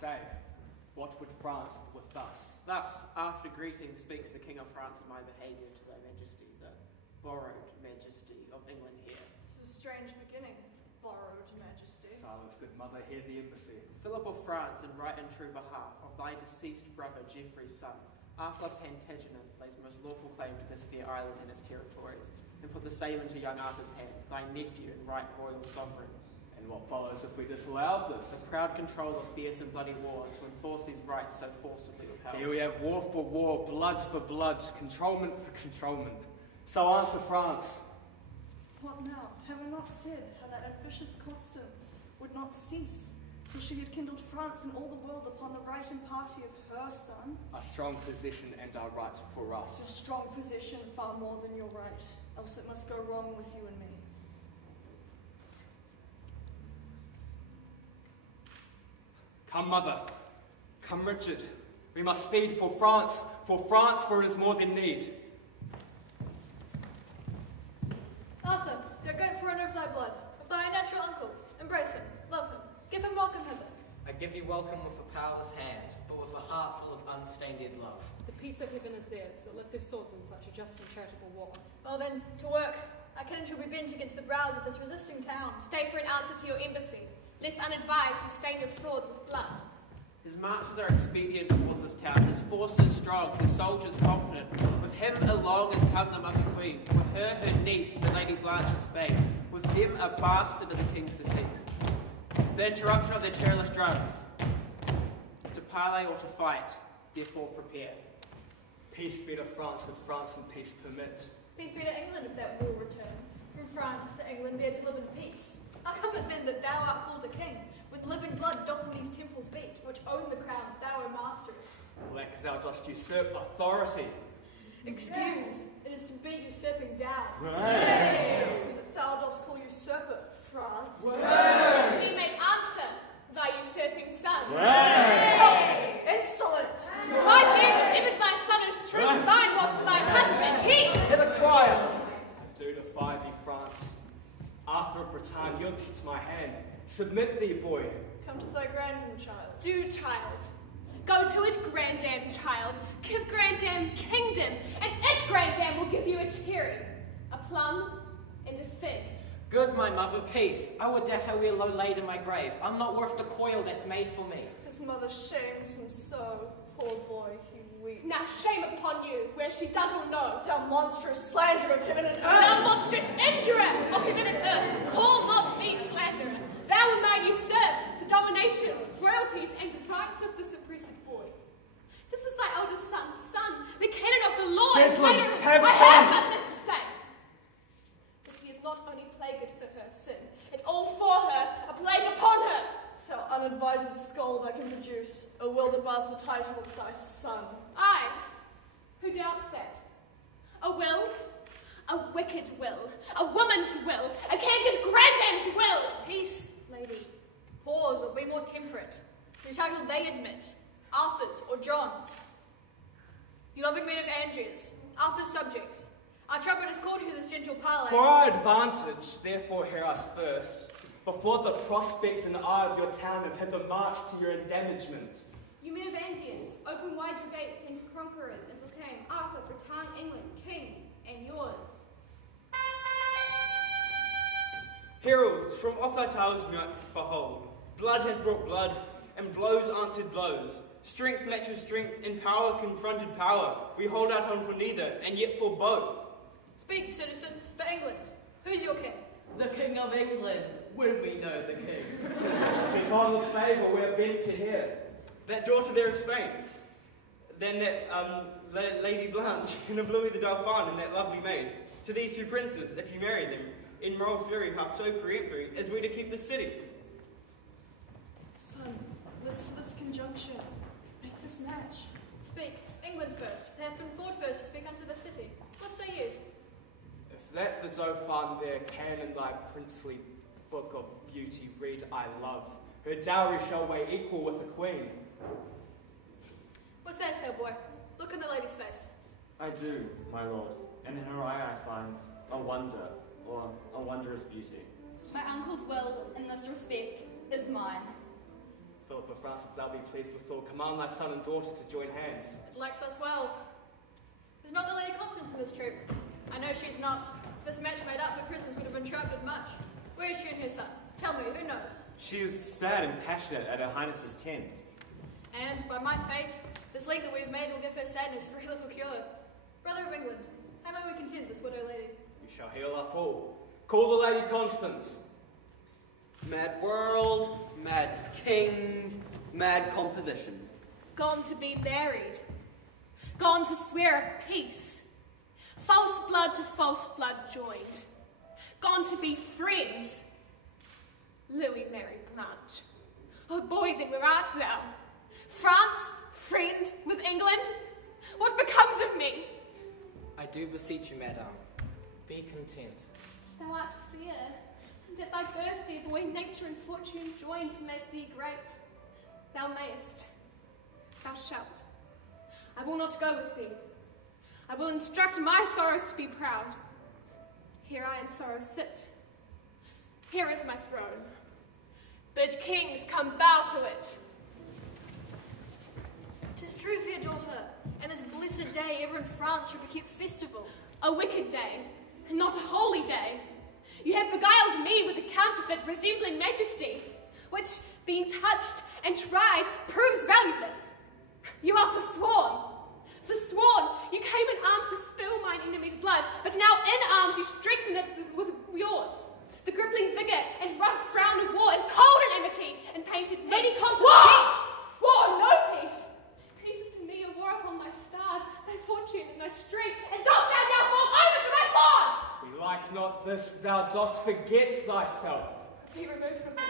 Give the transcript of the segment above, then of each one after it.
say, what would France do with us? Thus, after greeting, speaks the King of France in my behaviour to thy majesty, the borrowed majesty of England here. 'Tis a strange beginning, borrowed majesty. Silence, good mother, hear the embassy. Philip of France, in right and true behalf of thy deceased brother Geoffrey's son, Arthur Plantagenet lays most lawful claim to this fair island and its territories, and put the same into young Arthur's hand, thy nephew and right royal sovereign. And what follows if we disallowed this? The proud control of fierce and bloody war to enforce these rights so forcibly withheld. Here we have war for war, blood for blood, controlment for controlment. So answer France. What now? Have I not said how that ambitious Constance would not cease till she had kindled France and all the world upon the right and party of her son? A strong position and our right for us. Your strong position far more than your right, else it must go wrong with you and me. Come, mother. Come, Richard. We must speed for France, for it is more than need. Arthur, thou goat forerunner of thy blood, of thy natural uncle, embrace him, love him, give him welcome hither. I give you welcome with a powerless hand, but with a heart full of unstained love. The peace of heaven is theirs that lift their swords in such a just and charitable war. Well then, to work. Our cannon shall be bent against the brows of this resisting town. Stay for an answer to your embassy, lest unadvised you stain your swords with blood. His marches are expedient towards this town, his forces strong, his soldiers confident. With him along has come the mother queen, with her niece, the Lady Blanche of Spain, with them a bastard of the king's deceased. The interruption of their cheerless drums, to parley or to fight, therefore prepare. Peace be to France if France and peace permit. Peace be to England if that war return. From France to England there to live in peace. How come it then that thou art called a king? With living blood doth in these temples beat, which own the crown thou art masterest. Like thou dost usurp authority. Excuse, it is to beat usurping down. Yea! Who's it thou dost call usurper, France? Let me make answer, thy usurping son. Insolent! My being was ever thy son as true as thine was to thy husband. Peace! Hear the crier! I do defy thee, France. After a Bretagne, you'll teach my hand. Submit thee, boy. Come to thy grandam, child. Do, child. Go to it, grandam, child. Give grandam kingdom, and it, grandam, will give you a cherry, a plum, and a fig. Good, my mother, peace. I would that I were low laid in my grave. I'm not worth the coil that's made for me. His mother shames him so. Poor boy, he weeps. Now shame upon you, where she doesn't know. Thou monstrous slanderer of heaven and earth! Thou monstrous injurer of heaven and earth, call not me slanderer. Thou and thine usurp the dominations, royalties, and rights of this oppressive boy. This is thy eldest son's son, the canon of the law. Gentlemen, I have have but this to say. That he is not only plagued for her sin, and all for her, a plague upon her. Thou unadvised scold I can produce, a will that bars the title of thy son. Aye, who doubts that? A will, a wicked will, a woman's will, a candid grandam's will. Peace, lady. Pause or be more temperate. The title they admit, Arthur's or John's. You loving men of Angers, Arthur's subjects. Our trumpet has called you this gentle parley. For our advantage, therefore hear us first, before the prospect and eye of your town have hither marched to your endamagement. You men of Angians, open wide your gates to enter conquerors and proclaim Arthur, Bretagne, England, king, and yours. Heralds, from off our towers behold, blood hath brought blood, and blows answered blows. Strength met with strength, and power confronted power. We hold out on for neither, and yet for both. Speak, citizens, for England. Who's your king? The King of England, when we know the king. Speak on with favour, we're bent to hear. That daughter there of Spain, then that Lady Blanche, and of Louis the Dauphin, and that lovely maid. To these two princes, if you marry them, in moral fury half so peremptory as we to keep the city. Son, listen to this conjunction. Make this match. Speak, England first. They have been fought first to speak unto the city. What say you? If let the Dauphin there can in thy princely book of beauty read I love, her dowry shall weigh equal with the queen. What sayest thou, boy? Look in the lady's face. I do, my lord, and in her eye I find a wonder, or a wondrous beauty. My uncle's will, in this respect, is mine. Philip of France, if thou be pleased withal, command thy son and daughter to join hands. It likes us well. Is not the Lady Constance in this troop? I know she's not. If this match made up, the prisons would have interrupted much. Where is she and her son? Tell me, who knows? She is sad and passionate at her highness's tent. And, by my faith, this league that we have made will give her sadness very little cure. Brother of England, how may we content this widow lady? You shall heal up all. Call the Lady Constance. Mad world, mad kings, mad composition. Gone to be married. Gone to swear a peace. False blood to false blood joined. Gone to be friends. Louis married Branch. Oh boy, then where art thou? France, friend with England? What becomes of me? I do beseech you, madam, be content. Thou art fair, and at thy birthday, boy, nature and fortune join to make thee great. Thou mayest. Thou shalt. I will not go with thee. I will instruct my sorrows to be proud. Here I in sorrow sit. Here is my throne. Bid kings come bow to it. 'Tis true, fair daughter, and this blessed day ever in France should be kept festival. A wicked day, and not a holy day. You have beguiled me with a counterfeit resembling majesty, which, being touched and tried, proves valueless. You are forsworn. Forsworn, you came in arms to spill mine enemy's blood, but now in arms you strengthen it with yours. The crippling vigour and rough frown of war is cold in enmity and painted peace. Lady Constance, war! peace! War, no peace! Peace is to me a war upon my stars, thy fortune and thy strength, and dost thou now fall over to my cause? We like not this, thou dost forget thyself. Be removed from me.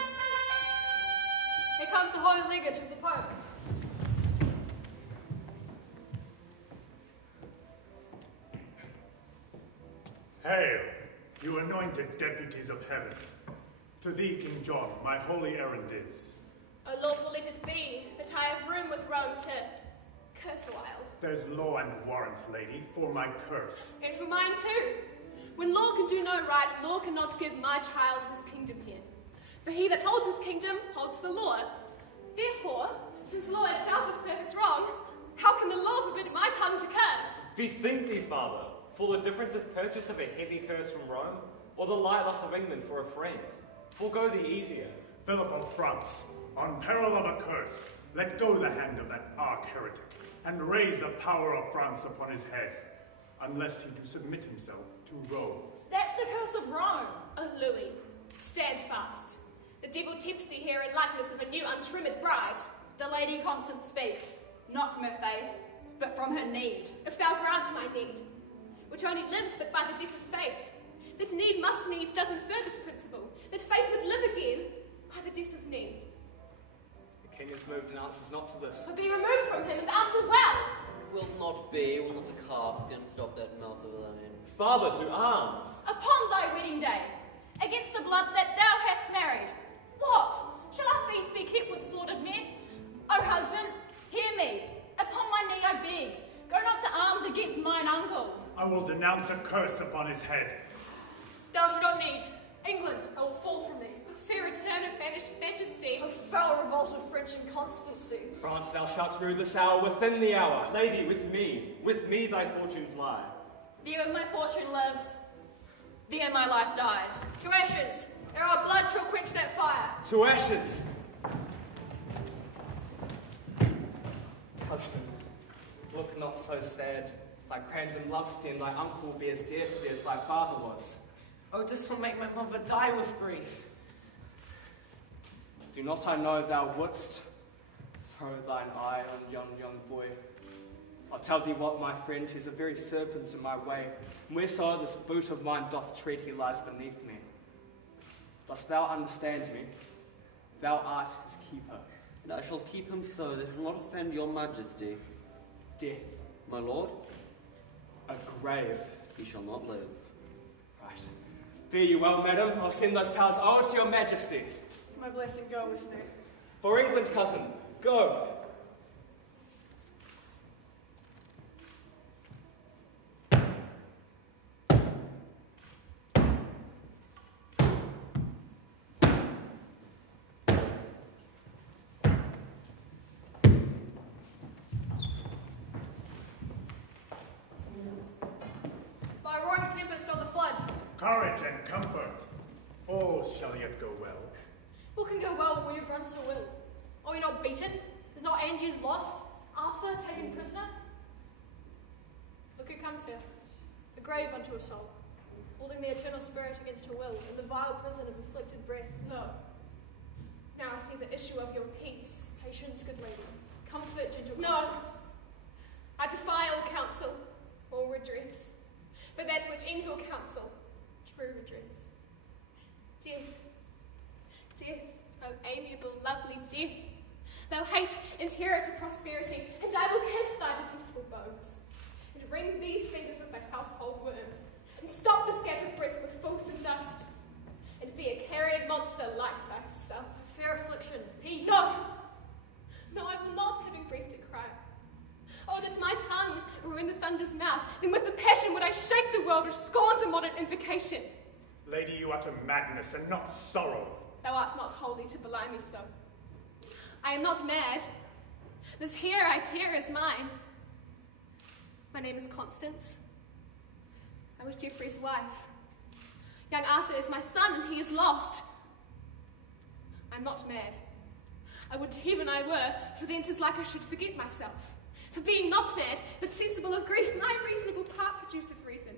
Here comes the Holy Legate of the Pope. Hail, you anointed deputies of heaven. To thee, King John, my holy errand is. O lawful let it be, that I have room with Rome to curse a while. There's law and warrant, lady, for my curse. And for mine too. When law can do no right, law cannot give my child his kingdom here. For he that holds his kingdom holds the law. Therefore, since law itself is perfect wrong, how can the law forbid my tongue to curse? Bethink thee, father, for the difference is purchase of a heavy curse from Rome, or the light loss of England for a friend. Forego the easier. Philip of France, on peril of a curse, let go the hand of that arch heretic, and raise the power of France upon his head, unless he do submit himself to Rome. That's the curse of Rome. Oh, Louis, stand fast. The devil tempts thee here in likeness of a new untrimmed bride. The Lady Constance speaks, not from her faith, but from her need. If thou grant my need, which only lives but by the death of faith, that need must needs does infer this principle, that faith would live again by the death of need. The king is moved and answers not to this. But be removed from him and answer well. Will not be, will not the calf can stop that mouth of a lion. Father, to arms! Upon thy wedding day, against the blood that thou hast married. What? Shall our feast be kept with slaughtered men? O husband, hear me. Upon my knee I beg, go not to arms against mine uncle. I will denounce a curse upon his head. Thou shalt not need. England, I will fall from thee. A fair return of banished majesty. O foul revolt of French inconstancy. France, thou shalt rue this hour within the hour. Lady, with me thy fortunes lie. There my fortune lives, there my life dies. To ashes, ere our blood shall quench that fire. To ashes. Husband, look not so sad. Thy Crandon loves thee, and thy uncle will be as dear to thee as thy father was. Oh, this will make my mother die with grief. Do not I know thou wouldst throw thine eye on yon young boy? I'll tell thee what, my friend, he's a very serpent in my way, and wheresoever this boot of mine doth tread, he lies beneath me. Dost thou understand me? Thou art his keeper. And I shall keep him so that it will not offend your majesty. Death. My lord? A grave. He shall not live. Right. Fare you well, madam. I'll send those powers over to your majesty. My blessing go with thee. For England, cousin, go. courage and comfort. All shall yet go well. What can go well when we have run so ill? Are we not beaten? Is not Angiers lost? Arthur taken prisoner? Look who comes here. A grave unto a soul, holding the eternal spirit against her will, in the vile prison of afflicted breath. No. Now I see the issue of your peace. Patience, good lady. Comfort, gentle Constance. I defy all counsel, all redress. But that which ends all counsel, true redress. Death. Death, oh amiable, lovely death. Thou hate and terror to prosperity, and I will kiss thy detestable bones, and wring these fingers with thy household worms, and stop this gap of breath with fulsome dust, and be a carrion monster like thyself. Fair affliction, peace. No! No, I will not having breath to cry. Oh, that my tongue were in the thunder's mouth, then with the passion would I shake the world which scorns a modern invocation. Lady, you utter madness and not sorrow. Thou art not wholly to belie me so. I am not mad. This hair I tear is mine. My name is Constance. I was Geoffrey's wife. Young Arthur is my son, and he is lost. I am not mad. I would to heaven I were, for then 'tis like I should forget myself. For being not mad, but sensible of grief, my reasonable part produces reason.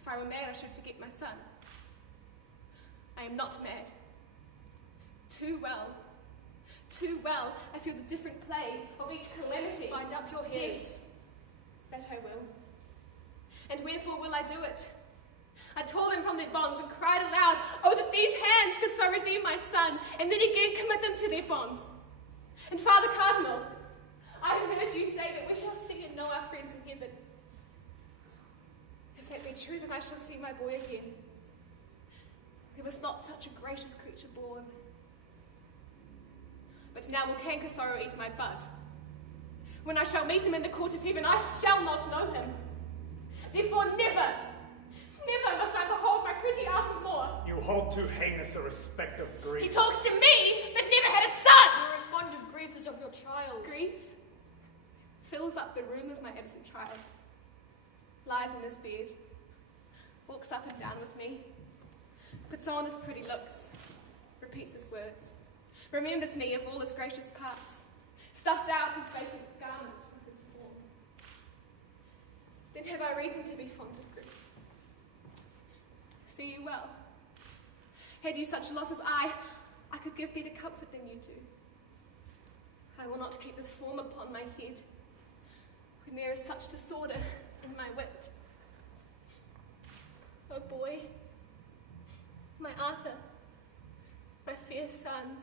If I were mad, I should forget my son. I am not mad. Too well, I feel the different plague of each calamity. Bind up your heads. Yes, that I will. And wherefore will I do it? I tore them from their bonds and cried aloud, oh, that these hands could so redeem my son, and then again commit them to their bonds. And Father Cardinal, I have heard you say that we shall see and know our friends in heaven. If that be true, then I shall see my boy again. There was not such a gracious creature born. But now will canker sorrow eat my bud. When I shall meet him in the court of heaven, I shall not know him. Therefore never must I behold my pretty Arthur more. You hold too heinous a respect of grief. He talks to me that never had a son! You are as fond of grief as of your child. Grief fills up the room of my absent child, lies in his bed, walks up and down with me, puts on his pretty looks, repeats his words, remembers me of all his gracious parts, stuffs out his vacant garments with his form. Then have I reason to be fond of grief. Fare you well. Had you such loss as I could give better comfort than you do. I will not keep this form upon my head, when there is such disorder in my wit. O boy, my Arthur, my fair son,